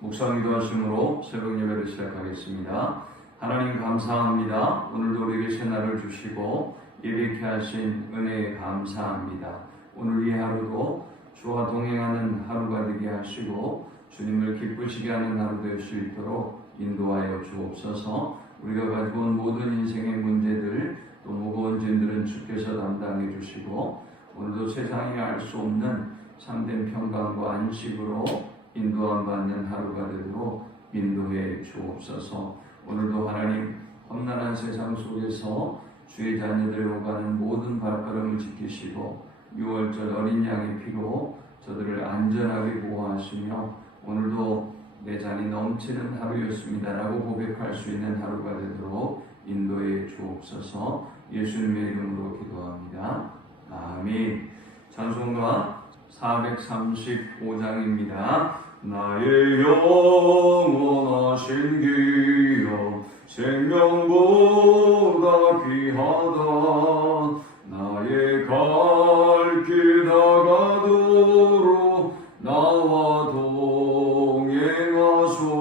묵상 기도하심으로 새벽 예배를 시작하겠습니다. 하나님 감사합니다. 오늘도 우리에게 새날을 주시고 예배케 하신 은혜에 감사합니다. 오늘 이 하루도 주와 동행하는 하루가 되게 하시고 주님을 기쁘시게 하는 하루 될 수 있도록 인도하여 주옵소서. 우리가 가지고 온 모든 인생의 문제들 또 무거운 짐들은 주께서 담당해 주시고 오늘도 세상이 알 수 없는 참된 평강과 안식으로 인도함 받는 하루가 되도록 인도해 주옵소서. 오늘도 하나님 험난한 세상 속에서 주의 자녀들 오가는 모든 발걸음을 지키시고 6월절 어린 양의 피로 저들을 안전하게 보호하시며 오늘도 내 잔이 넘치는 하루였습니다라고 고백할 수 있는 하루가 되도록 인도해 주옵소서. 예수님의 이름으로 기도합니다. 아멘. 찬송가 435장입니다. 나의 영원하신 기여 생명보다 귀하다. 나의 갈 길 다가도록 나와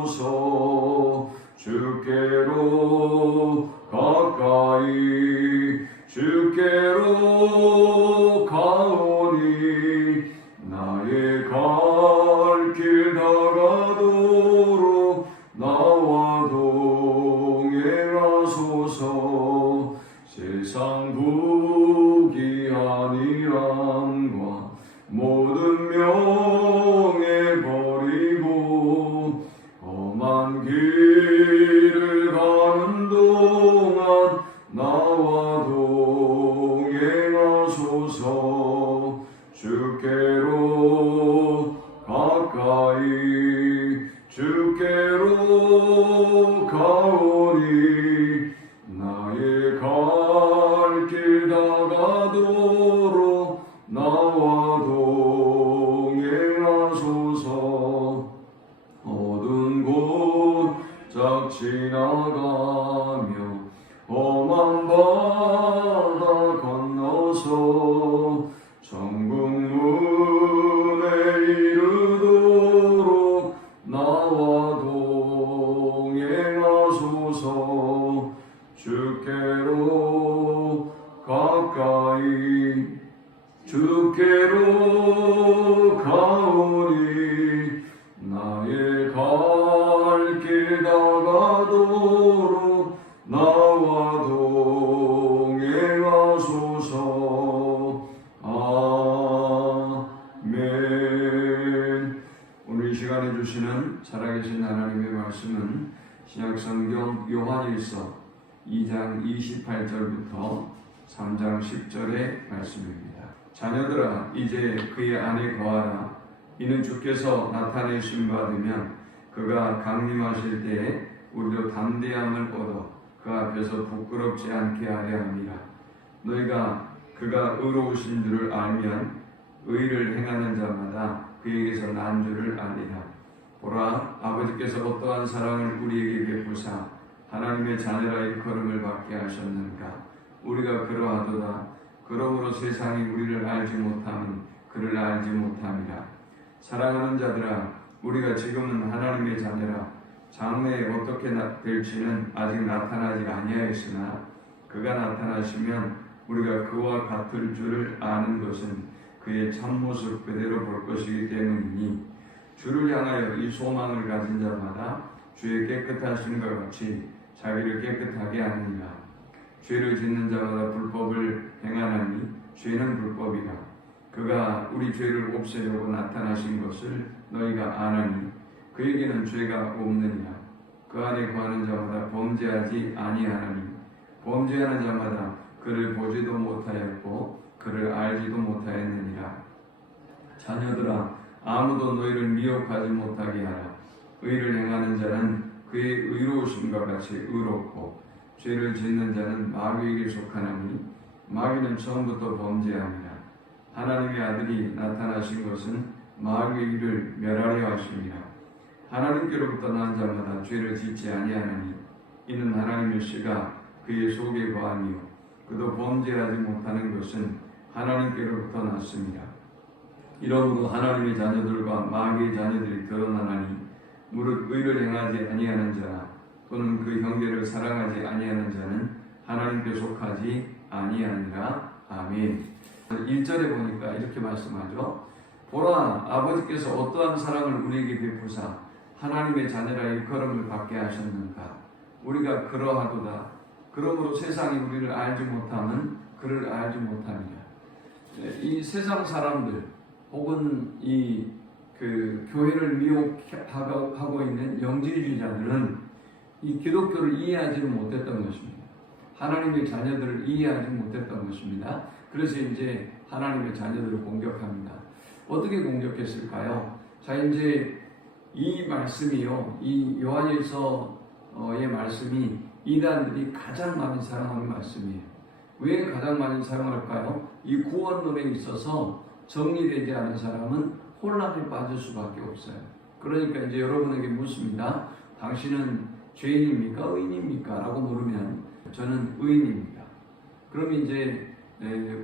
동행하소서. 주께로 가까이 주께로 가오니 나의 갈 길 다가도록 나와 동행하소서. 세상 부귀한이함과 모든 명예 버리고 험한 길을 가는 동안 나와 동행하소서. 주께로 가까이 주께로 가오니 나의 갈 길 다가도록 나와 동행하소서. 어두운 곳 쫙 지나가며 험한 바다 건너서 천국 문에 이르도록 나와 동행하소서. 주께로 가까이 주께로 가오니 나의 갈 길 다가도록 나와 동행하소서. 아멘. 오늘 이 시간에 주시는 살아계신 하나님의 말씀은 신약성경 요한일서 2장 28절부터 3장 10절의 말씀입니다. 자녀들아 이제 그의 안에 거하라. 이는 주께서 나타내심 받으면 그가 강림하실 때에 우리도 담대함을 얻어 그 앞에서 부끄럽지 않게 하려 함이라. 너희가 그가 의로우신 줄을 알면 의를 행하는 자마다 그에게서 난 줄을 아니라. 보라, 아버지께서 어떠한 사랑을 우리에게 베푸사 하나님의 자녀라 일컬음을 받게 하셨는가. 우리가 그러하도다. 그러므로 세상이 우리를 알지 못함은 그를 알지 못함이라. 사랑하는 자들아, 우리가 지금은 하나님의 자녀라. 장래에 어떻게 될지는 아직 나타나지 아니하였으나 그가 나타나시면 우리가 그와 같을 줄을 아는 것은 그의 참모습 그대로 볼 것이기 때문이니 주를 향하여 이 소망을 가진 자마다 주의 깨끗하심과 같이 자기를 깨끗하게 하느니라. 죄를 짓는 자마다 불법을 행하나니 죄는 불법이라. 그가 우리 죄를 없애려고 나타나신 것을 너희가 아나니 그에게는 죄가 없느니라. 그 안에 거하는 자마다 범죄하지 아니하나니 범죄하는 자마다 그를 보지도 못하였고 그를 알지도 못하였느니라. 자녀들아, 아무도 너희를 미혹하지 못하게 하라. 의를 행하는 자는 그의 의로우심과 같이 의롭고 죄를 짓는 자는 마귀에게 속하나니 마귀는 처음부터 범죄함이라. 하나님의 아들이 나타나신 것은 마귀의 일을 멸하려 하심이라. 하나님께로부터 난 자마다 죄를 짓지 아니하나니 이는 하나님의 씨가 그의 속에 거하며 그도 범죄하지 못하는 것은 하나님께로부터 났습니다. 이러므로 하나님의 자녀들과 마귀의 자녀들이 드러나나니 무릇 의를 행하지 아니하는 자나 또는 그 형제를 사랑하지 아니하는 자는 하나님께 속하지 아니하니라. 아멘. 1절에 보니까 이렇게 말씀하죠. 보라, 아버지께서 어떠한 사랑을 우리에게 베푸사 하나님의 자녀라 일컬음을 받게 하셨는가. 우리가 그러하도다. 그러므로 세상이 우리를 알지 못하면 그를 알지 못합니다. 이 세상 사람들 혹은 그 교회를 미혹하고 있는 영지주의자들은 이 기독교를 이해하지 못했던 것입니다. 하나님의 자녀들을 이해하지 못했던 것입니다. 그래서 이제 하나님의 자녀들을 공격합니다. 어떻게 공격했을까요? 자, 이제 이 말씀이요, 이 요한일서의 말씀이 이단들이 가장 많이 사용하는 말씀이에요. 왜 가장 많이 사용할까요? 이 구원론에 있어서 정리되지 않은 사람은 혼란에 빠질 수밖에 없어요. 그러니까 이제 여러분에게 묻습니다. 당신은 죄인입니까? 의인입니까? 라고 물으면 저는 의인입니다. 그럼 이제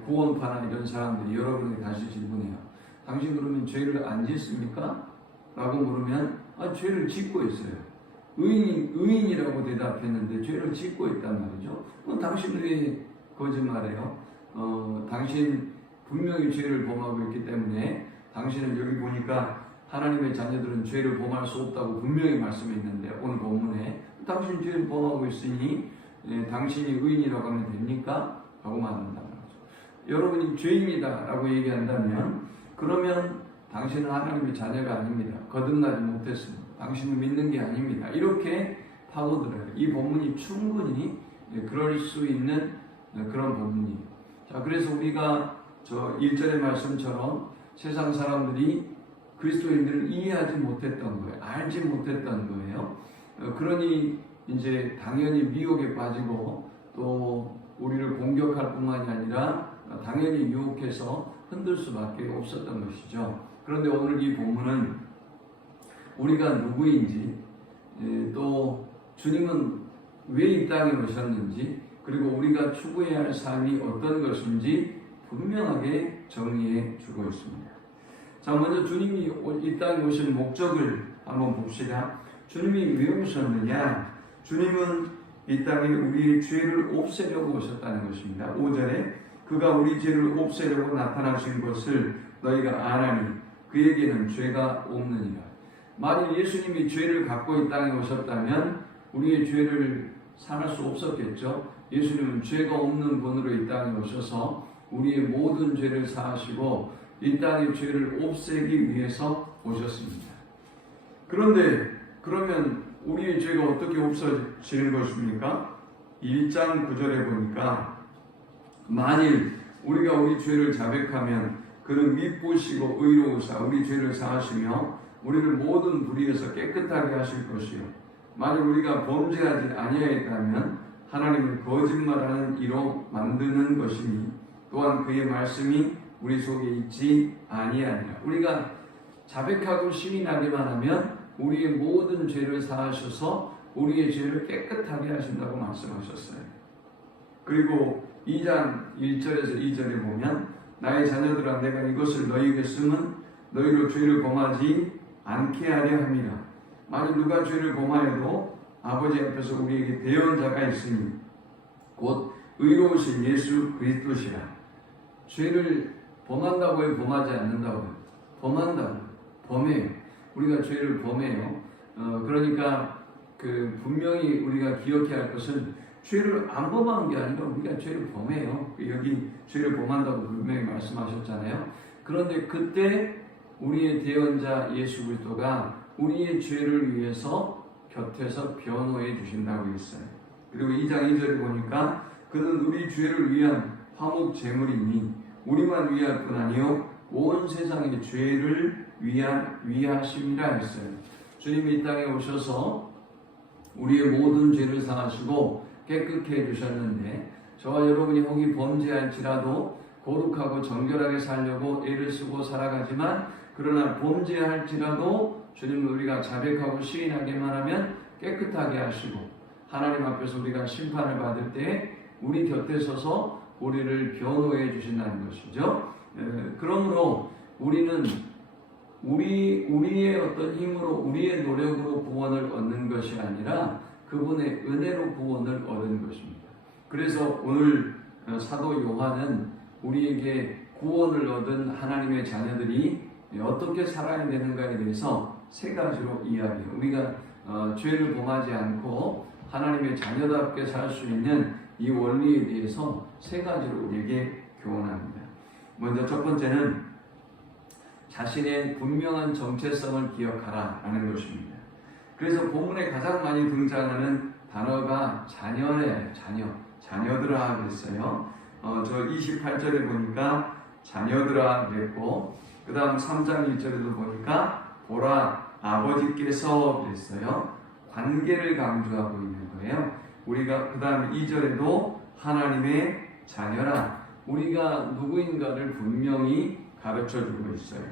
구원파나 이런 사람들이 여러분에게 다시 질문해요. 당신 그러면 죄를 안 짓습니까? 라고 물으면 죄를 짓고 있어요. 의인이라고 대답했는데 죄를 짓고 있단 말이죠. 그럼 당신 왜 거짓말해요? 당신 분명히 죄를 범하고 있기 때문에 당신은 여기 보니까 하나님의 자녀들은 죄를 범할 수 없다고 분명히 말씀했는데 오늘 본문에 당신 죄를 범하고 있으니 당신이 의인이라고 하면 됩니까? 라고 말한단 말이죠. 여러분이 죄인이다 라고 얘기한다면 그러면 당신은 하나님의 자녀가 아닙니다. 거듭나지 못했습니다. 당신을 믿는 게 아닙니다. 이렇게 파고들어요. 이 본문이 충분히 그럴 수 있는 그런 본문이에요. 자, 그래서 우리가 저 1절의 말씀처럼 세상 사람들이 그리스도인들을 이해하지 못했던 거예요. 알지 못했던 거예요. 그러니 이제 당연히 미혹에 빠지고 또 우리를 공격할 뿐만이 아니라 당연히 유혹해서 흔들 수밖에 없었던 것이죠. 그런데 오늘 이 본문은 우리가 누구인지 또 주님은 왜 이 땅에 오셨는지 그리고 우리가 추구해야 할 삶이 어떤 것인지 분명하게 정리해 주고 있습니다. 자, 먼저 주님이 이 땅에 오신 목적을 한번 봅시다. 주님이 왜 오셨느냐? 주님은 이 땅에 우리의 죄를 없애려고 오셨다는 것입니다. 5절에 그가 우리 죄를 없애려고 나타나신 것을 너희가 아나니 그에게는 죄가 없느니라. 만일 예수님이 죄를 갖고 이 땅에 오셨다면 우리의 죄를 사할 수 없었겠죠. 예수님은 죄가 없는 분으로 이 땅에 오셔서 우리의 모든 죄를 사하시고 이 땅의 죄를 없애기 위해서 오셨습니다. 그런데 그러면 우리의 죄가 어떻게 없어지는 것입니까? 1장 9절에 보니까 만일 우리가 우리 죄를 자백하면 그는 미쁘시고 의로우사 우리 죄를 사하시며 우리를 모든 불의에서 깨끗하게 하실 것이요 만일 우리가 범죄하지 아니하였다면 하나님을 거짓말하는 이로 만드는 것이니 또한 그의 말씀이 우리 속에 있지 아니하니라. 우리가 자백하고 시인하기만 하면 우리의 모든 죄를 사하셔서 우리의 죄를 깨끗하게 하신다고 말씀하셨어요. 그리고 2장 1절에서 2절에 보면 나의 자녀들아 내가 이것을 너희에게 쓰면 너희로 죄를 범하지 않게 하려 함이라. 만일 누가 죄를 범하여도 아버지 앞에서 우리에게 대언자가 있으니 곧 의로우신 예수 그리스도시라. 죄를 범한다고 해요? 범하지 않는다고 해요? 범한다고. 범해요. 우리가 죄를 범해요. 그러니까 분명히 우리가 기억해야 할 것은 죄를 안 범한 게 아니라 우리가 죄를 범해요. 여기 죄를 범한다고 분명히 말씀하셨잖아요. 그런데 그때 우리의 대언자 예수 그리스도가 우리의 죄를 위해서 곁에서 변호해 주신다고 했어요. 그리고 2장 2절에 보니까 그는 우리 죄를 위한 화목 제물이니 우리만 위할 뿐 아니요 온 세상의 죄를 위하심이라 했어요. 주님이 이 땅에 오셔서 우리의 모든 죄를 사하시고 깨끗게 해주셨는데 저와 여러분이 혹이 범죄할지라도 거룩하고 정결하게 살려고 애를 쓰고 살아가지만 그러나 범죄할지라도 주님은 우리가 자백하고 시인하기만 하면 깨끗하게 하시고 하나님 앞에서 우리가 심판을 받을 때 우리 곁에 서서 우리를 변호해 주신다는 것이죠. 그러므로 우리는 우리의 어떤 힘으로 우리의 노력으로 구원을 얻는 것이 아니라 그분의 은혜로 구원을 얻은 것입니다. 그래서 오늘 사도 요한은 우리에게 구원을 얻은 하나님의 자녀들이 어떻게 살아야 되는가에 대해서 세 가지로 이야기해요. 우리가 죄를 범하지 않고 하나님의 자녀답게 살 수 있는 이 원리에 대해서 세 가지로 우리에게 교훈합니다. 먼저 첫 번째는 자신의 분명한 정체성을 기억하라 라는 것입니다. 그래서 본문에 가장 많이 등장하는 단어가 자녀래요. 자녀들아 그랬어요. 저 28절에 보니까 자녀들아 그랬고, 그 다음 3장 1절에도 보니까 보라 아버지께서 그랬어요. 관계를 강조하고 있는 거예요. 우리가 그 다음 2절에도 하나님의 자녀라, 우리가 누구인가를 분명히 가르쳐주고 있어요.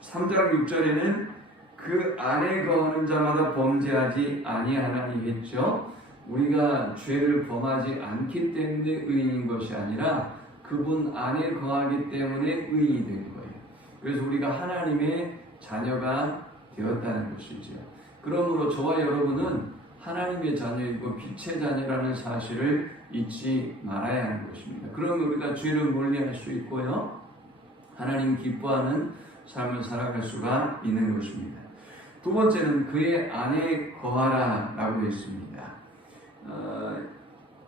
3장 6절에는 그 안에 거하는 자마다 범죄하지 아니하나니 했죠. 우리가 죄를 범하지 않기 때문에 의인인 것이 아니라 그분 안에 거하기 때문에 의인이 된 거예요. 그래서 우리가 하나님의 자녀가 되었다는 것이죠. 그러므로 저와 여러분은 하나님의 자녀이고 빛의 자녀라는 사실을 잊지 말아야 하는 것입니다. 그러면 우리가 죄를 멀리할 수 있고요, 하나님 기뻐하는 삶을 살아갈 수가 있는 것입니다. 두 번째는 그의 안에 거하라 라고 했습니다.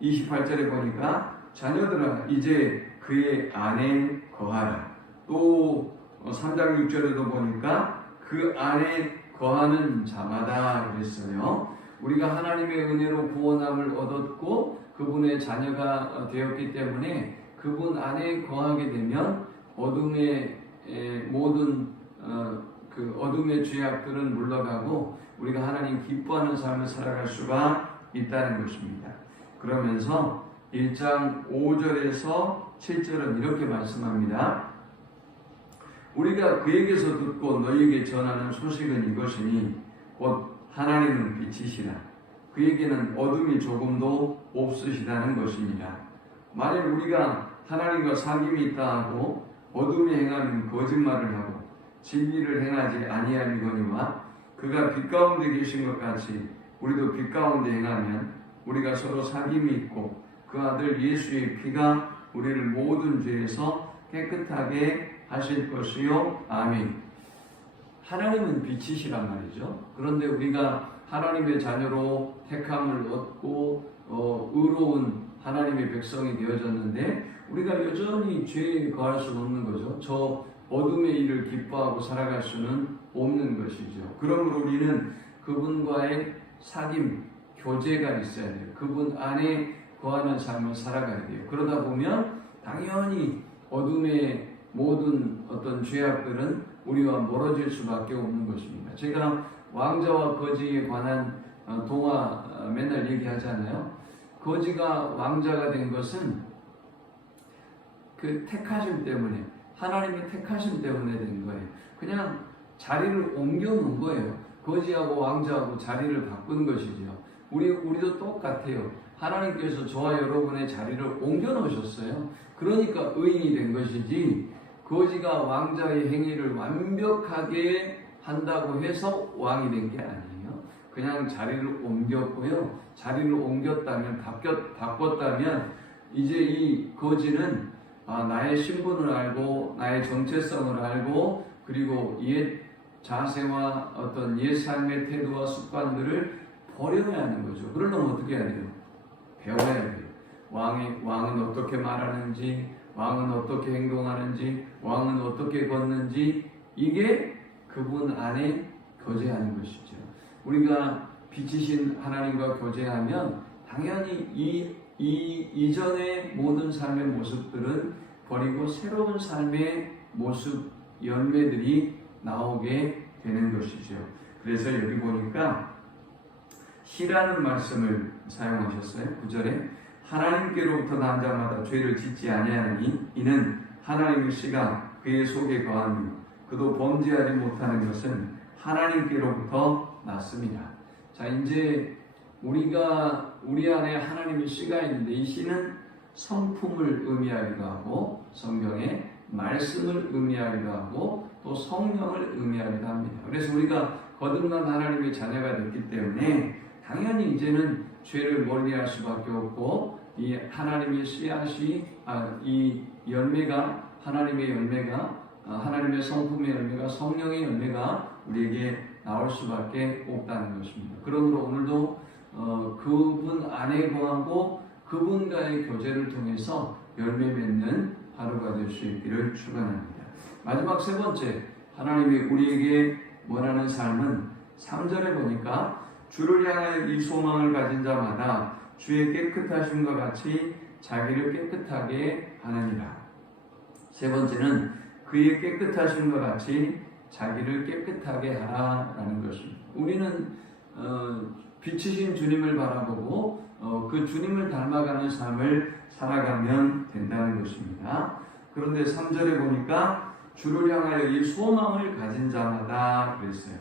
28절에 보니까 자녀들아 이제 그의 안에 거하라. 또 3장 6절에도 보니까 그 안에 거하는 자마다 그랬어요. 우리가 하나님의 은혜로 구원함을 얻었고 그분의 자녀가 되었기 때문에 그분 안에 거하게 되면 어둠의 모든 그 어둠의 죄악들은 물러가고 우리가 하나님 기뻐하는 삶을 살아갈 수가 있다는 것입니다. 그러면서 1장 5절에서 7절은 이렇게 말씀합니다. 우리가 그에게서 듣고 너희에게 전하는 소식은 이것이니 곧 하나님은 빛이시라. 그에게는 어둠이 조금도 없으시다는 것이니라. 만일 우리가 하나님과 사귐이 있다 하고 어둠에 행하는 거짓말을 하고 진리를 행하지 아니하리거니와 그가 빛 가운데 계신 것 같이 우리도 빛 가운데 행하면 우리가 서로 사귐이 있고 그 아들 예수의 피가 우리를 모든 죄에서 깨끗하게 하실 것이요. 아멘. 하나님은 빛이시란 말이죠. 그런데 우리가 하나님의 자녀로 택함을 얻고 의로운 하나님의 백성이 되어졌는데 우리가 여전히 죄에 거할 수 없는 거죠. 저 어둠의 일을 기뻐하고 살아갈 수는 없는 것이죠. 그러므로 우리는 그분과의 사귐, 교제가 있어야 돼요. 그분 안에 거하는 삶을 살아가야 돼요. 그러다 보면 당연히 어둠의 모든 어떤 죄악들은 우리와 멀어질 수밖에 없는 것입니다. 제가 왕자와 거지에 관한 동화 맨날 얘기하잖아요. 거지가 왕자가 된 것은 그 택하심 때문에, 하나님의 택하심 때문에 된 거예요. 그냥 자리를 옮겨 놓은 거예요. 거지하고 왕자하고 자리를 바꾼 것이죠. 우리도 똑같아요. 하나님께서 저와 여러분의 자리를 옮겨 놓으셨어요. 그러니까 의인이 된 것이지, 거지가 왕자의 행위를 완벽하게 한다고 해서 왕이 된 게 아니에요. 그냥 자리를 옮겼고요. 자리를 옮겼다면, 바꿨다면 이제 이 거지는 나의 신분을 알고 나의 정체성을 알고 그리고 옛 자세와 어떤 옛 삶의 태도와 습관들을 버려야 하는 거죠. 그러려면 어떻게 해야 돼요? 배워야 돼요. 왕은 어떻게 말하는지, 왕은 어떻게 행동하는지, 왕은 어떻게 걷는지, 이게 그분 안에 교제하는 것이죠. 우리가 빛이신 하나님과 교제하면 당연히 이전의 모든 삶의 모습들은 버리고 새로운 삶의 모습, 열매들이 나오게 되는 것이죠. 그래서 여기 보니까 시라는 말씀을 사용하셨어요. 9절에 하나님께로부터 난 자마다 죄를 짓지 아니하나니 이는 하나님의 씨가 그의 속에 거하며 그도 범죄하지 못하는 것은 하나님께로부터 났습니다. 자, 이제 우리 안에 하나님의 씨가 있는데 이 씨는 성품을 의미하기도 하고 성경에 말씀을 의미하기도 하고 또 성령을 의미하기도 합니다. 그래서 우리가 거듭난 하나님의 자녀가 됐기 때문에 당연히 이제는 죄를 멀리할 수밖에 없고 이 하나님의 씨앗이 이 열매가 하나님의 열매가 하나님의 성품의 열매가 성령의 열매가 우리에게 나올 수밖에 없다는 것입니다. 그러므로 오늘도 그분 안에 거하고 그분과의 교제를 통해서 열매 맺는 하루가 될 수 있기를 축원합니다. 마지막 세 번째, 하나님이 우리에게 원하는 삶은 3절에 보니까 주를 향하여 이 소망을 가진 자마다 주의 깨끗하심과 같이 자기를 깨끗하게 하느니라. 세 번째는 그의 깨끗하심과 같이 자기를 깨끗하게 하라라는 것입니다. 우리는 빛이신 주님을 바라보고 그 주님을 닮아가는 삶을 살아가면 된다는 것입니다. 그런데 3절에 보니까 주를 향하여 이 소망을 가진 자마다 그랬어요.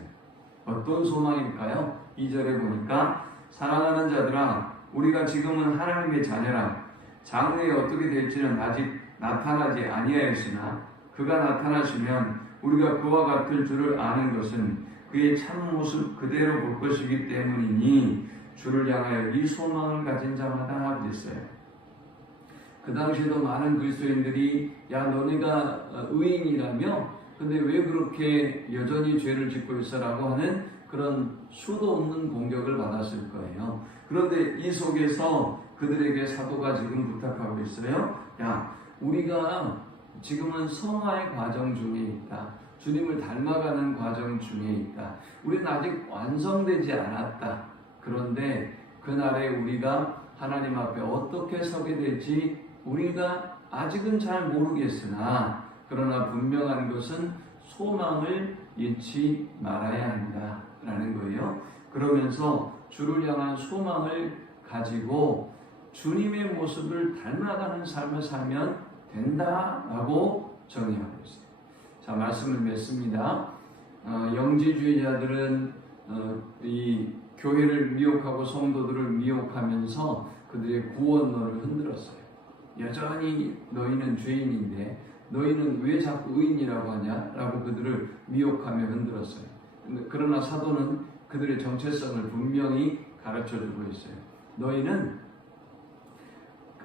어떤 소망일까요? 2절에 보니까 사랑하는 자들아 우리가 지금은 하나님의 자녀라 장래에 어떻게 될지는 아직 나타나지 아니하였으나 그가 나타나시면 우리가 그와 같을 줄을 아는 것은 그의 참모습 그대로 볼 것이기 때문이니 주를 향하여 이 소망을 가진 자마다 그랬어요. 그 당시에도 많은 그리스도인들이 야 너네가 의인이라며 근데 왜 그렇게 여전히 죄를 짓고 있어라고 하는 그런 수도 없는 공격을 받았을 거예요. 그런데 이 속에서 그들에게 사도가 지금 부탁하고 있어요. 야 우리가 지금은 성화의 과정 중에 있다. 주님을 닮아가는 과정 중에 있다. 우리는 아직 완성되지 않았다. 그런데 그날에 우리가 하나님 앞에 어떻게 서게 될지 우리가 아직은 잘 모르겠으나 그러나 분명한 것은 소망을 잃지 말아야 한다라는 거예요. 그러면서 주를 향한 소망을 가지고 주님의 모습을 닮아가는 삶을 살면 된다라고 정의하고 있어요. 자, 말씀을 맺습니다. 영지주의자들은 이 교회를 미혹하고 성도들을 미혹하면서 그들의 구원론을 흔들었어요. 여전히 너희는 죄인인데 너희는 왜 자꾸 의인이라고 하냐? 라고 그들을 미혹하며 흔들었어요. 그러나 사도는 그들의 정체성을 분명히 가르쳐주고 있어요. 너희는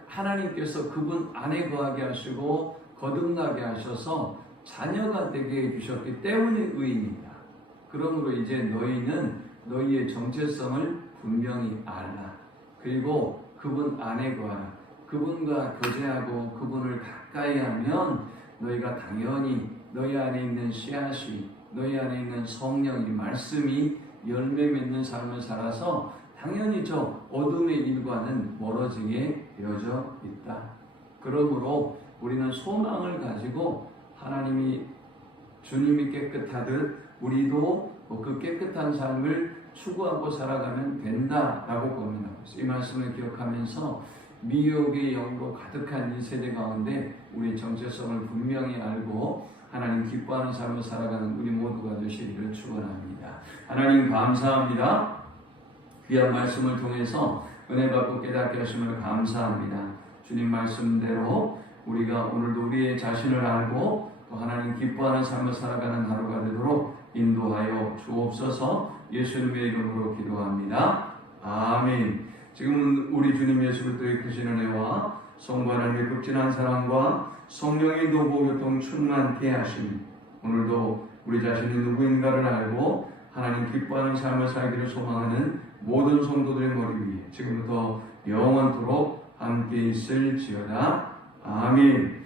하나님께서 그분 안에 거하게 하시고 거듭나게 하셔서 자녀가 되게 해주셨기 때문에 의인이다. 그러므로 이제 너희는 너희의 정체성을 분명히 알라. 그리고 그분 안에 거하라. 그분과 교제하고 그분을 가까이 하면 너희가 당연히 너희 안에 있는 씨앗이 너희 안에 있는 성령이 말씀이 열매 맺는 삶을 살아서 당연히 저 어둠의 일과는 멀어지게 되어져 있다. 그러므로 우리는 소망을 가지고 하나님이 주님이 깨끗하듯 우리도 그 깨끗한 삶을 추구하고 살아가면 된다라고 권면하고 있어요. 이 말씀을 기억하면서 미혹의 영으로 가득한 이 세대 가운데 우리의 정체성을 분명히 알고 하나님 기뻐하는 삶을 살아가는 우리 모두가 되시기를 축원합니다. 하나님 감사합니다. 귀한 말씀을 통해서 은혜 받고 깨닫게 하심을 감사합니다. 주님 말씀대로 우리가 오늘도 우리의 자신을 알고 또 하나님 기뻐하는 삶을 살아가는 하루가 되도록 인도하여 주옵소서. 예수님의 이름으로 기도합니다. 아멘. 지금은 우리 주님 예수 그리스도의 크신 은혜와 성부 하나님의 극진한 사랑과 성령의 도보교통 충만케 하심 오늘도 우리 자신이 누구인가를 알고 하나님 기뻐하는 삶을 살기를 소망하는 모든 성도들의 머리 위에 지금부터 영원토록 함께 있을지어다. 아멘.